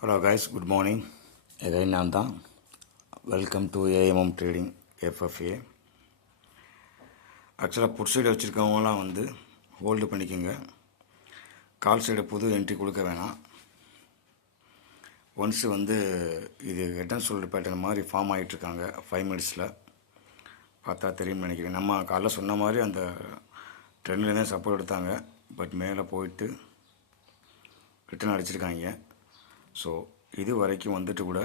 Hello guys good morning again நான் தான் welcome to AMM trading FFA ஆக்சுவலாக put side வச்சுருக்கவங்களாம் வந்து ஹோல்டு பண்ணிக்கோங்க. கால் சைடு புது என்ட்ரி கொடுக்க வேணாம். ஒன்ஸ் வந்து இது ரிட்டர்ன் சொல்கிற பேட்டர்ன் மாதிரி ஃபார்ம் ஆகிட்டுருக்காங்க ஃபைவ் மினிட்ஸில் பார்த்தா தெரியும்னு நினைக்கிறேன். நம்ம காலைல சொன்ன மாதிரி அந்த ட்ரெண்ட்லேருந்தே சப்போர்ட் எடுத்தாங்க. பட் மேலே போயிட்டு ரிட்டர்ன் அடிச்சிருக்காங்க. ஸோ இது வரைக்கும் வந்துட்டு கூட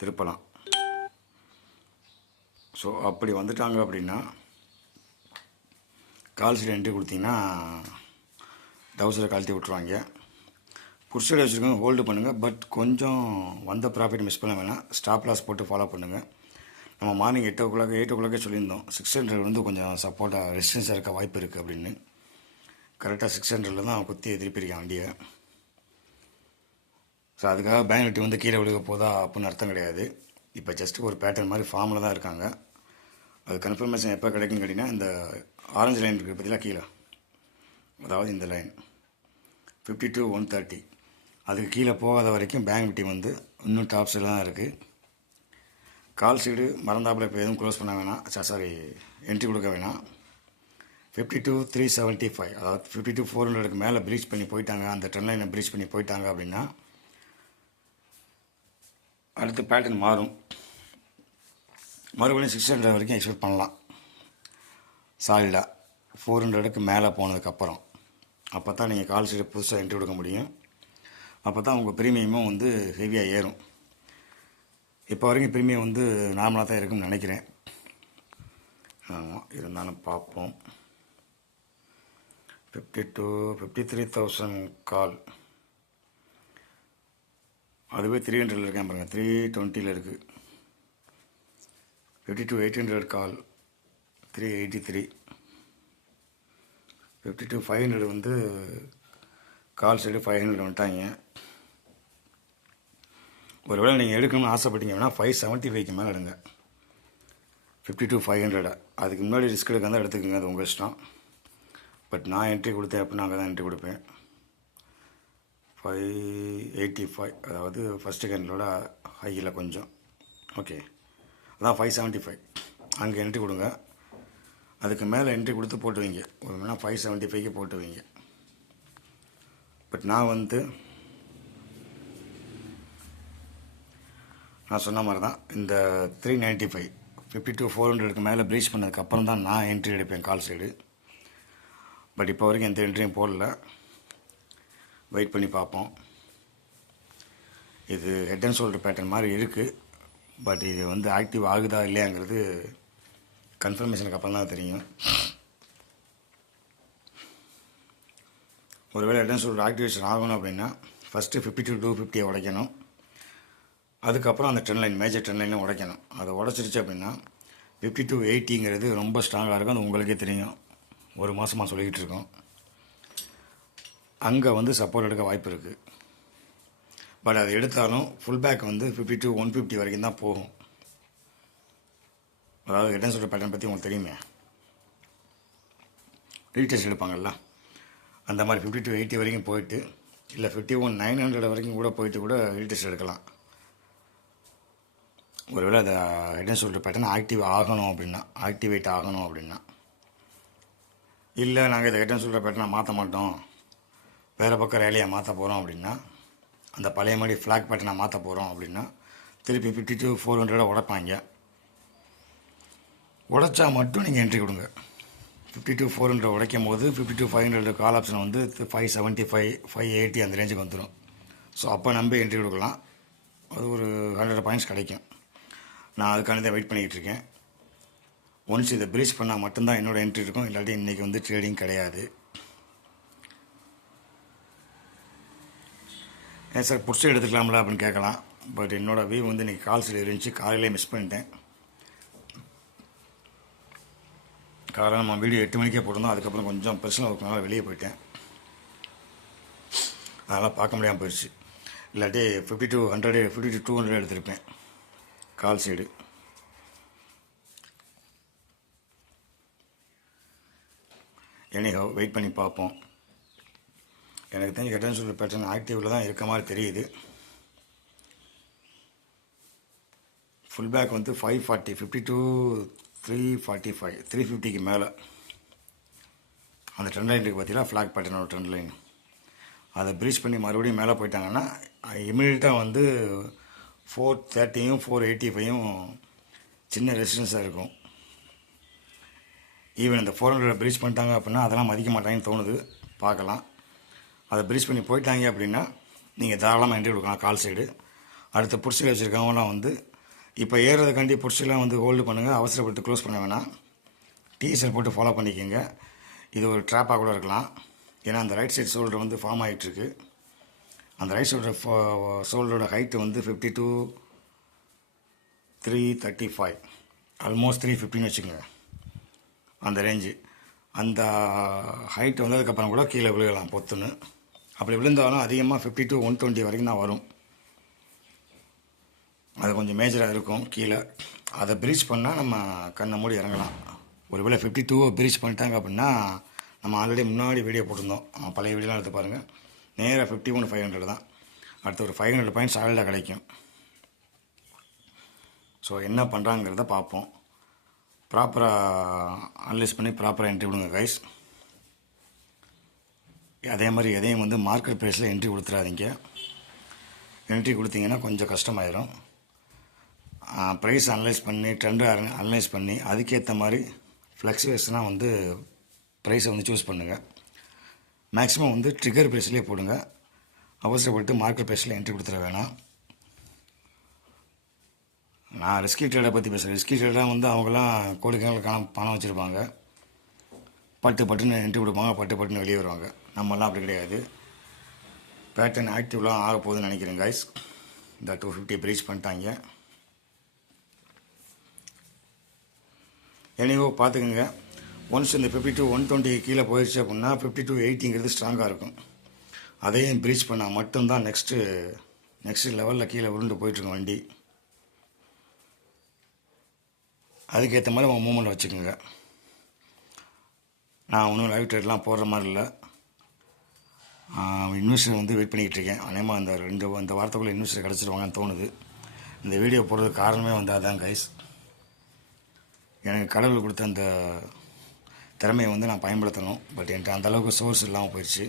திருப்பலாம். ஸோ அப்படி வந்துட்டாங்க அப்படின்னா கால் சைடு என்ட்ரி கொடுத்தீங்கன்னா டவுசரை கழட்டி விட்ருவாங்க புடிச்சடி வச்சுருக்கோங்க ஹோல்டு பண்ணுங்கள் பட் கொஞ்சம் வந்த ப்ராஃபிட் மிஸ் பண்ண வேணாம். ஸ்டாப் லாஸ் போட்டு ஃபாலோ பண்ணுங்கள் நம்ம morning eight o'clock eight ஓ கிளாக்கே சொல்லியிருந்தோம் சிக்ஸ் ஹண்ட்ரட் வந்து கொஞ்சம் சப்போர்ட்டாக ரெசிஸ்டன்ஸாக இருக்க வாய்ப்பு இருக்குது அப்படின்னு. கரெக்டாக சிக்ஸ் ஹண்ட்ரடில் தான் குத்தி திருப்பியிருக்கேன் வண்டியை. ஸோ அதுக்காக பேங்க் நிஃப்டி வந்து கீழே விழுக போதா அப்படின்னு அர்த்தம் கிடையாது. இப்போ ஜஸ்ட் ஒரு பேட்டர்ன் மாதிரி ஃபார்மில் தான் இருக்காங்க. அது கன்ஃபர்மேஷன் எப்போ கிடைக்குன்னு கேட்டிங்கன்னா இந்த ஆரஞ்சு லைன் இருக்குது பார்த்தீங்களா கீழே? அதாவது இந்த line fifty two one thirty அதுக்கு கீழே போகாத வரைக்கும் பேங்க் நிஃப்டி வந்து இன்னும் டாப்ஸில் தான் இருக்குது கால் சைடு மறந்தாப்பில் இப்போ எதுவும் க்ளோஸ் பண்ண வேணாம். சாரி என்ட்ரி கொடுக்க வேணாம். Fifty two three seventy five அதாவது ஃபிஃப்டி டூ ஃபோர் ஹண்ட்ரடுக்கு மேலே ப்ரீச் பண்ணி போயிட்டாங்க. அந்த ட்ரெண்ட் லைனை ப்ரீச் பண்ணி போயிட்டாங்க அப்படின்னா அடுத்து பேட்டர்ன் மாறும். மறுபடியும் சிக்ஸ் ஹண்ட்ரட் வரைக்கும் எக்ஸ்பெக்ட் பண்ணலாம். சாலிடாக ஃபோர் ஹண்ட்ரடுக்கு மேலே போனதுக்கப்புறம் அப்போ தான் நீங்கள் கால் சைடு புதுசாக என்ட்ரி கொடுக்க முடியும். அப்போ தான் உங்கள் ப்ரீமியமும் வந்து ஹெவியாக ஏறும். இப்போ வரைக்கும் ப்ரீமியம் வந்து நார்மலாக தான் இருக்கும்னு நினைக்கிறேன். ஆமாம் இருந்தாலும் பார்ப்போம். Fifty two fifty three thousand call அதுவே த்ரீ ஹண்ட்ரடில் இருக்கேன் பாருங்கள் த்ரீ டுவெண்ட்டியில் இருக்குது fifty two eight hundred call three eighty three fifty two five hundred வந்து கால் சைடு ஃபைவ் ஹண்ட்ரட் வந்துட்டாங்க. ஒருவேளை நீங்கள் எடுக்கணும்னு ஆசைப்பட்டீங்கன்னா ஃபைவ் செவன்ட்டி ஃபைவ்க்கு மேலே எடுங்க. ஃபிஃப்டி டூ ஃபைவ் ஹண்ட்ரட் அதுக்கு முன்னாடி ரிஸ்க் எடுக்க தான் எடுத்துக்கோங்க அது உங்கள் இஷ்டம். பட் நான் என்ட்ரி கொடுத்தேன் அப்படின்னா அங்கே தான் என்ட்ரி கொடுப்பேன். ஃபைவ் எயிட்டி ஃபைவ் அதாவது ஃபஸ்ட்டு கேண்டலோட ஹையில் கொஞ்சம். ஓகே அதான் ஃபைவ் செவன்ட்டி ஃபைவ் அங்கே என்ட்ரி கொடுங்க. அதுக்கு மேலே என்ட்ரி கொடுத்து போட்டு வைங்க ஒன்றுனா ஃபைவ் செவன்ட்டி ஃபைவ்க்கு போட்டு வைங்க பட் நான் வந்து நான் சொன்ன மாதிரி தான் இந்த three ninety five fifty two four ஹண்ட்ரடுக்கு மேலே ப்ரீச் பண்ணதுக்கப்புறம் தான் நான் என்ட்ரி எடுப்பேன் கால் சைடு பட் இப்போ வரைக்கும் எந்த என்ட்ரியும் போடல. வெயிட் பண்ணி பார்ப்போம். இது ஹெட் அண்ட் ஷோல்டர் பேட்டர்ன் மாதிரி இருக்குது பட் இது வந்து ஆக்டிவ் ஆகுதா இல்லையாங்கிறது கன்ஃபர்மேஷனுக்கு அப்புறம் தான் தெரியும். ஒருவேளை ஹெட் அண்ட் ஷோல்டர் ஆக்டிவேஷன் ஆகணும் அப்படின்னா ஃபஸ்ட்டு ஃபிஃப்டி டு டூ ஃபிஃப்டியை உடைக்கணும். அதுக்கப்புறம் அந்த ட்ரெண்ட் லைன் மேஜர் ட்ரெண்ட் லைனை உடைக்கணும். அதை உடச்சிருச்சு அப்படின்னா ஃபிஃப்டி டூ எயிட்டிங்கிறது ரொம்ப ஸ்ட்ராங்காக இருக்கும். அது உங்களுக்கே தெரியும். ஒரு மாதமாக சொல்லிக்கிட்டு இருக்கோம். அங்கே வந்து சப்போர்ட் எடுக்க வாய்ப்பு இருக்குது பட் அது எடுத்தாலும் ஃபுல் பேக் வந்து ஃபிஃப்டி டூ ஒன் ஃபிஃப்டி வரைக்கும் தான் போகும். அதாவது ஹெட் சொல்கிற பேட்டர்ன் பற்றி உங்களுக்கு தெரியுமே? ரீடெஸ்ட் எடுப்பாங்கல்ல? அந்த மாதிரி ஃபிஃப்டி டூ எயிட்டி வரைக்கும் போயிட்டு இல்லை ஃபிஃப்டி ஒன் நைன் ஹண்ட்ரட் வரைக்கும் கூட போயிட்டு கூட ரீடெஸ்ட் எடுக்கலாம். ஒருவேளை அதை ஹெட் அண்ட் பேட்டர்ன் ஆக்டிவ் ஆகணும் அப்படின்னா ஆக்டிவேட் ஆகணும் அப்படின்னா. இல்லை நாங்கள் இதை ஹெட் சொல்கிற பேட்டர்னை மாற்ற மாட்டோம். வேறு பக்கம் ரேலியாக மாற்ற போகிறோம் அப்படின்னா அந்த பழைய மாதிரி ஃப்ளாக் பேட்டர்னை மாற்ற போகிறோம் அப்படின்னா திருப்பி ஃபிஃப்டி டூ ஃபோர் ஹண்ட்ரடாக உடைப்பாங்க. உடைச்சா மட்டும் நீங்கள் என்ட்ரி கொடுங்க. ஃபிஃப்டி டூ ஃபோர் ஹண்ட்ரட் உடைக்கும் போது fifty two five hundred call option வந்து five seventy five five eighty அந்த ரேஞ்சுக்கு வந்துடும் ஸோ அப்போ நம்பி என்ட்ரி கொடுக்கலாம். அது ஒரு ஹண்ட்ரட் பாயிண்ட்ஸ் கிடைக்கும். நான் அதுக்கான தான் வெயிட் பண்ணிக்கிட்டு இருக்கேன். ஒன்ஸ் இதை ப்ரீச் பண்ணால் மட்டும்தான் என்னோடய என்ட்ரி இருக்கும். இல்லாட்டி இன்றைக்கி வந்து ட்ரேடிங் கிடையாது. ஏன் சார் புடிச்சு எடுத்துக்கலாம்ல அப்படின்னு கேட்கலாம். பட் என்னோடய வியூ வந்து இன்றைக்கி கால் சைடு இருந்துச்சு. காலையிலே மிஸ் பண்ணிட்டேன். காரணம் நம்ம வீடியோ எட்டு மணிக்கே போட்டிருந்தோம். அதுக்கப்புறம் கொஞ்சம் பர்சனல் ஒர்க்னால வெளியே போயிட்டேன். அதெல்லாம் பார்க்க முடியாமல் போயிடுச்சு. இல்லாட்டி fifty two hundred fifty two two hundred எடுத்திருப்பேன். Call side anyhow wait பண்ணி பார்ப்போம். எனக்கு தெரிஞ்சு கட்டன் அண்ட் பேட்டர்ன் ஆக்டிவில் தான் இருக்க மாதிரி தெரியுது. ஃபுல் பேக் வந்து five forty fifty two three forty five three ஃபிஃப்டிக்கு மேலே. அந்த ட்ரெண்ட் லைன் இருக்குது பார்த்தீங்கன்னா ஃப்ளாக் பேட்டர்னோட ட்ரெண்ட் லைன் அதை ப்ரீச் பண்ணி மறுபடியும் மேலே போயிட்டாங்கன்னா இமீடியட்டாக வந்து ஃபோர் தேர்ட்டியும் ஃபோர் எயிட்டி ஃபைவும் சின்ன ரெசிஸ்டன்ஸாக இருக்கும். ஈவன் இந்த ஃபோர் ஹண்ட்ரட் ப்ரீச் பண்ணிட்டாங்க அப்படின்னா அதெல்லாம் மதிக்க மாட்டாங்கன்னு தோணுது. பார்க்கலாம். அதை ப்ரீஸ் பண்ணி போயிட்டாங்க அப்படின்னா நீங்கள் தாராளமாக என்ட்ரி கொடுக்கலாம் கால் சைடு அடுத்த பிடிச்சி வச்சுருக்கவங்களாம் வந்து இப்போ ஏறுறதுக்காண்டி புடிச்சிலாம் வந்து ஹோல்டு பண்ணுங்கள் அவசரப்பட்டு க்ளோஸ் பண்ண வேணாம். டிஎஸ்எல் போட்டு ஃபாலோ பண்ணிக்கோங்க. இது ஒரு ட்ராப்பாக கூட இருக்கலாம். ஏன்னா அந்த ரைட் சைடு ஷோல்டர் வந்து ஃபார்ம் ஆகிட்டுருக்கு அந்த ரைட் சைடு ஷோல்டரோட ஹைட்டு வந்து fifty two three thirty five almost three ஃபிஃப்டின்னு வச்சுக்கோங்க. அந்த ரேஞ்சு அந்த ஹைட் வந்ததுக்கப்புறம் கூட கீழே விழுகலாம் பொத்துன்னு. அப்படி விழுந்தாலும் அதிகமாக ஃபிஃப்டி டு ஒன் டுவெண்ட்டி வரைக்கும் தான் வரும். அது கொஞ்சம் மேஜராக இருக்கும் கீழே. அதை ப்ரீச் பண்ணால் நம்ம கண்ணை மூடி இறங்கலாம். ஒருவேளை ஃபிஃப்டி டூவை ப்ரீச் பண்ணிட்டாங்க அப்படின்னா நம்ம ஆல்ரெடி முன்னாடி வீடியோ போட்டிருந்தோம். பழைய வீடியோலாம் எடுத்து பாருங்கள் நேராக ஃபிஃப்டி ஒன் ஃபைவ் ஹண்ட்ரட் தான். அடுத்து ஒரு ஃபைவ் ஹண்ட்ரட் பாயிண்ட்ஸ் சாலிடாக கிடைக்கும். ஸோ என்ன பண்ணுறாங்கிறத பார்ப்போம். ப்ராப்பராக அனலைஸ் பண்ணி ப்ராப்பராக என்ட்ரி விடுங்க கைஸ் அதே மாதிரி எதையும் வந்து மார்க்கெட் ப்ரைஸில் என்ட்ரி கொடுத்துடாதீங்க என்ட்ரி கொடுத்தீங்கன்னா கொஞ்சம் கஷ்டமாயிரும். ப்ரைஸ் அனலைஸ் பண்ணி ட்ரெண்டு அனலைஸ் பண்ணி அதுக்கேற்ற மாதிரி ஃப்ளக்சுவேஷனாக வந்து ப்ரைஸை வந்து சூஸ் பண்ணுங்கள் மேக்ஸிமம் வந்து ட்ரிகர் ப்ரைஸ்லேயே போடுங்க. அவசரப்பட்டு மார்க்கெட் ப்ரைஸில் என்ட்ரி கொடுத்துட வேணாம். நான் ரிஸ்கி ட்ரேடை பற்றி பேசுகிறேன் ரிஸ்கி ட்ரேடாக வந்து அவங்களாம் கோடிக்கணக்கான பணம் வச்சுருப்பாங்க. பட்டு பட்டுன்னு என்ட்ரி கொடுப்பாங்க பட்டு பட்டுன்னு வெளியே வருவாங்க. நம்மலாம் அப்படி கிடையாது. பேட்டர்ன் ஆக்டிவ்லாம் ஆக போகுதுன்னு நினைக்கிறேன் கைஸ் இந்த டூ ஃபிஃப்டி ப்ரீச் பண்ணிட்டாங்க. எனிவோ பார்த்துக்குங்க. ஒன்ஸ் இந்த ஃபிஃப்டி டூ ஒன் டுவெண்ட்டி கீழே போயிடுச்சு அப்படின்னா ஃபிஃப்டி டூ எயிட்டிங்கிறது ஸ்ட்ராங்காக இருக்கும். அதையும் ப்ரீச் பண்ணால் மட்டும்தான் நெக்ஸ்ட்டு நெக்ஸ்ட் லெவலில் கீழே உருண்டு போயிட்டுருக்கும் வண்டி. அதுக்கேற்ற மாதிரி உங்கள் மூமெண்ட் வச்சுக்கோங்க. நான் ஒன்றும் லைவ் ட்ரேட்லாம் போடுற மாதிரி இல்லை. இன்வெஸ்டர் வந்து வெயிட் பண்ணிக்கிட்டு இருக்கேன். அநேகமாக அந்த ரெண்டு இந்த வாரத்துக்குள்ளே இன்வெஸ்டர் கிடச்சிருவாங்கன்னு தோணுது. இந்த வீடியோ போடுறதுக்கு காரணமே வந்து அதான் கைஸ் எனக்கு கடவுள் கொடுத்த அந்த திறமையை வந்து நான் பயன்படுத்தணும். பட் என்கிட்ட அந்தளவுக்கு சோர்ஸ் இல்லாமல் போயிடுச்சு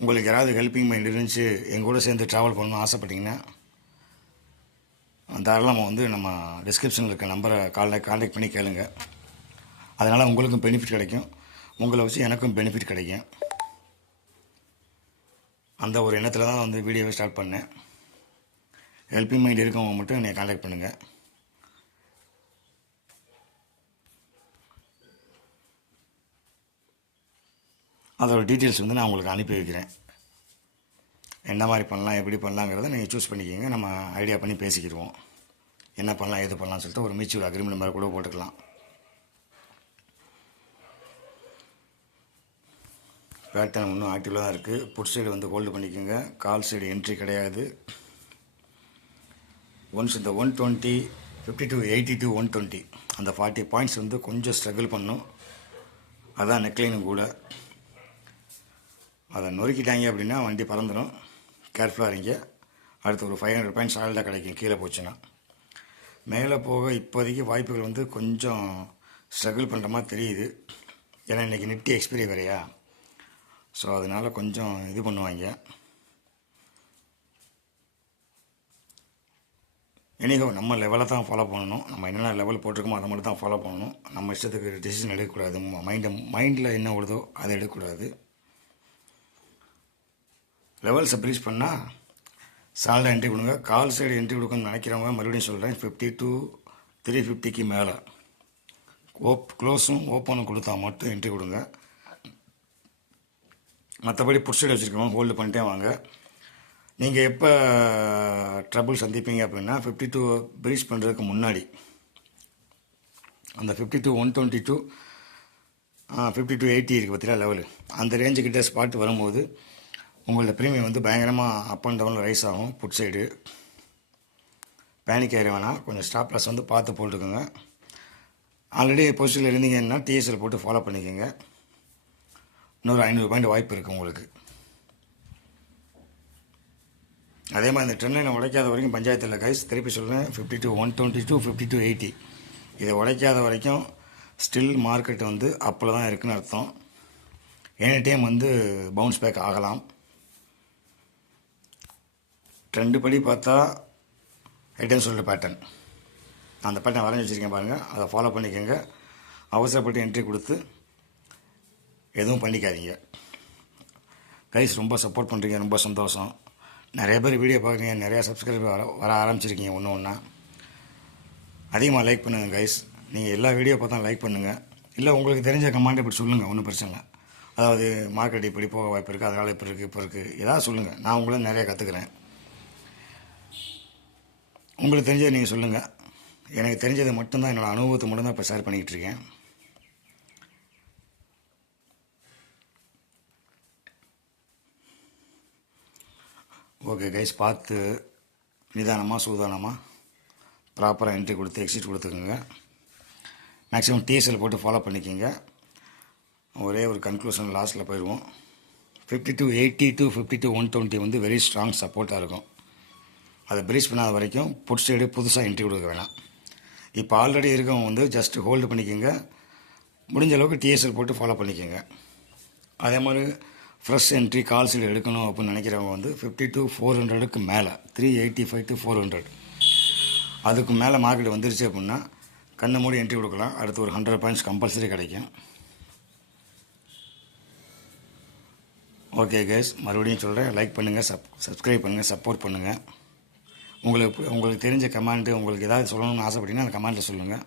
உங்களுக்கு யாராவது ஹெல்ப்பிங் மைண்ட் இருந்துச்சு எங்கள் கூட சேர்ந்து ட்ராவல் பண்ணணும்னு ஆசைப்பட்டீங்கன்னா தாராளமாக வந்து நம்ம டிஸ்கிரிப்ஷனில் இருக்க நம்பரை கால் கான்டாக்ட் பண்ணி கேளுங்க. அதனால் உங்களுக்கும் பெனிஃபிட் கிடைக்கும். உங்களை வச்சு எனக்கும் பெனிஃபிட் கிடைக்கும். அந்த ஒரு எண்ணத்தில் தான் வந்து வீடியோவை ஸ்டார்ட் பண்ணேன். ஹெல்பிங் மைண்ட் இருக்கவங்க மட்டும் என்னை காண்டாக்ட் பண்ணுங்கள் அதோட டீட்டெயில்ஸ் வந்து நான் உங்களுக்கு அனுப்பி வைக்கிறேன். என்ன மாதிரி பண்ணலாம் எப்படி பண்ணலாங்கிறத நீங்கள் சூஸ் பண்ணிக்கிங்க. நம்ம ஐடியா பண்ணி பேசிக்கிடுவோம். என்ன பண்ணலாம் எது பண்ணலாம்னு சொல்லிட்டு ஒரு மியூச்சுவல் அக்ரிமெண்ட் மாதிரி கூட போட்டுக்கலாம். பேட்டர்ன் இன்னும் ஆக்டிவாக தான் இருக்குது புட் சைடு வந்து ஹோல்டு பண்ணிக்கோங்க. கால் சைடு என்ட்ரி கிடையாது. ஒன்ஸ் இந்த one twenty fifty two eighty two one twenty. அந்த ஃபார்ட்டி பாயிண்ட்ஸ் வந்து கொஞ்சம் ஸ்ட்ரகிள் பண்ணும். அதான் நெக்லைனும் கூட. அதை நொறுக்கிட்டாங்க அப்படின்னா வண்டி பறந்துடும் கேர்ஃபுல்லாக இருங்க. அடுத்து ஒரு ஃபைவ் ஹண்ட்ரட் பாயிண்ட்ஸ் ஆல்டாக கிடைக்கும். கீழே போச்சுன்னா. மேலே போக இப்போதைக்கு வாய்ப்புகள் வந்து கொஞ்சம் ஸ்ட்ரகிள் பண்ணுற மாதிரி தெரியுது. ஏன்னா இன்றைக்கி நிட்டி எக்ஸ்பீரி வேறையா? ஸோ அதனால் கொஞ்சம் இது பண்ணுவாங்க. எனிகோ நம்ம லெவலை தான் ஃபாலோ பண்ணணும். நம்ம என்னென்ன லெவல் போட்டிருக்கோமோ அதை மட்டும் தான் ஃபாலோ பண்ணணும். நம்ம இஷ்டத்துக்கு டெசிஷன் எடுக்கக்கூடாது. மைண்டை மைண்டில் என்ன ஓடுதோ அதை எடுக்கக்கூடாது. லெவல்ஸை ப்ரீச் பண்ணால் சால்டாக என்ட்ரி கொடுங்க. கால் சைடு என்ட்ரி கொடுக்கணும்னு நினைக்கிறவங்க மறுபடியும் சொல்கிறேன் ஃபிஃப்டி டூ த்ரீ ஃபிஃப்டிக்கு மேலே. ஓப் க்ளோஸும் ஓப்பனும் கொடுத்தா மட்டும் என்ட்ரி கொடுங்க. மற்றபடி புடிச்சிட்டு வச்சுருக்கவங்க ஹோல்டு பண்ணிட்டே வாங்க. நீங்கள் எப்போ ட்ரபுள் சந்திப்பீங்க அப்படின்னா ஃபிஃப்டி டூ பிரீச் பண்ணுறதுக்கு முன்னாடி. அந்த fifty two one twenty two fifty two eighty இருக்குது பார்த்தீங்களா லெவலு அந்த ரேஞ்சுக்கிட்ட ஸ்பாட் வரும்போது உங்களோட ப்ரீமியம் வந்து பயங்கரமாக அப் அண்ட் டவுனில் ரைஸ் ஆகும் புட் சைடு பேனிக் ஆகிட வேணாம். கொஞ்சம் ஸ்டாப் லாஸ் வந்து பார்த்து போட்டுக்கோங்க. ஆல்ரெடி பொசிஷனில் இருந்தீங்கன்னா டிஎஸ்எல் போட்டு ஃபாலோ பண்ணிக்கோங்க. இன்னொரு ஐநூறு பாயிண்ட் வாய்ப்பு இருக்குது உங்களுக்கு. அதே மாதிரி இந்த ட்ரெண்ட் நான் உடைக்காத வரைக்கும் பஞ்சாயத்தில் கைஸ் திருப்பி சொல்கிறேன் fifty two one twenty two fifty two eighty இதை உடைக்காத வரைக்கும் ஸ்டில் மார்க்கெட் வந்து அப்பில் தான் இருக்குதுன்னு அர்த்தம். எனி டைம் வந்து பவுன்ஸ் பேக் ஆகலாம். ட்ரெண்டு படி பார்த்தா ஹெட்டன் சொல்கிற பேட்டர்ன் நான் அந்த பேட்டர்ன் வரைஞ்சி வச்சுருக்கேன் பாருங்கள் அதை ஃபாலோ பண்ணிக்கோங்க. அவசரப்பட்டு என்ட்ரி கொடுத்து எதுவும் பண்ணிக்காதீங்க. கைஸ் ரொம்ப சப்போர்ட் பண்ணுறீங்க ரொம்ப சந்தோஷம். நிறைய பேர் வீடியோ பார்க்குறீங்க நிறையா சப்ஸ்கிரைபர் வர வர ஆரம்பிச்சிருக்கீங்க ஒன்று ஒன்றா அதிகமாக லைக் பண்ணுங்கள் கைஸ் நீங்கள் எல்லா வீடியோ பார்த்தா லைக் பண்ணுங்கள் இல்லை உங்களுக்கு தெரிஞ்ச கமாண்ட் இப்படி சொல்லுங்கள் ஒன்றும் பிரச்சனை இல்லை. அதாவது மார்க்கெட் இப்படி போக வாய்ப்பு இருக்குது அதனால் இப்போ இருக்குது இப்போ இருக்குது ஏதாவது சொல்லுங்கள் நான் உங்களை நிறைய கற்றுக்குறேன் உங்களுக்கு தெரிஞ்சதை நீங்கள் சொல்லுங்கள் எனக்கு தெரிஞ்சதை மட்டும்தான் என்னோடய அனுபவத்தை மட்டும்தான் இப்போ ஷேர் பண்ணிக்கிட்டு இருக்கேன். ஓகே கைஸ் பார்த்து நிதானமாக சூதானமாக ப்ராப்பராக என்ட்ரி கொடுத்து எக்ஸிட் கொடுத்துக்கோங்க. மேக்ஸிமம் டிஎஸ்எல் போட்டு ஃபாலோ பண்ணிக்கோங்க. ஒரே ஒரு கன்க்ளூஷன் லாஸ்ட்டில் போயிடுவோம். Fifty two eighty two fifty two one twenty வந்து வெரி ஸ்ட்ராங் சப்போர்ட்டாக இருக்கும். அதை பிரீச் பண்ணாத வரைக்கும் புட் சைடு புதுசாக என்ட்ரி கொடுக்க வேணாம். இப்போ ஆல்ரெடி இருக்கவங்க வந்து ஜஸ்ட் ஹோல்டு பண்ணிக்கோங்க. முடிஞ்ச அளவுக்கு டிஎஸ்எல் போட்டு ஃபாலோ பண்ணிக்கோங்க. அதே மாதிரி ஃப்ரெஷ் என்ட்ரி கால் சீட் எடுக்கணும் அப்படின்னு நினைக்கிறவங்க வந்து ஃபிஃப்டி டு ஃபோர் ஹண்ட்ரடுக்கு மேலே three eighty five two four hundred அதுக்கு மேலே மார்க்கெட் வந்துருச்சு அப்படின்னா கண்ணை மூடி என்ட்ரி கொடுக்கலாம். அடுத்து ஒரு ஹண்ட்ரட் பாயிண்ட்ஸ் கம்பல்சரி கிடைக்கும். ஓகே கேஸ் மறுபடியும் சொல்கிறேன் லைக் பண்ணுங்கள் சப் சப்ஸ்கிரைப் பண்ணுங்கள் சப்போர்ட் பண்ணுங்கள் உங்களுக்கு உங்களுக்கு தெரிஞ்ச கமெண்ட்டு உங்களுக்கு ஏதாவது சொல்லணும்னு ஆசைப்பட்டீங்கன்னா அந்த கமெண்ட்டில் சொல்லுங்கள்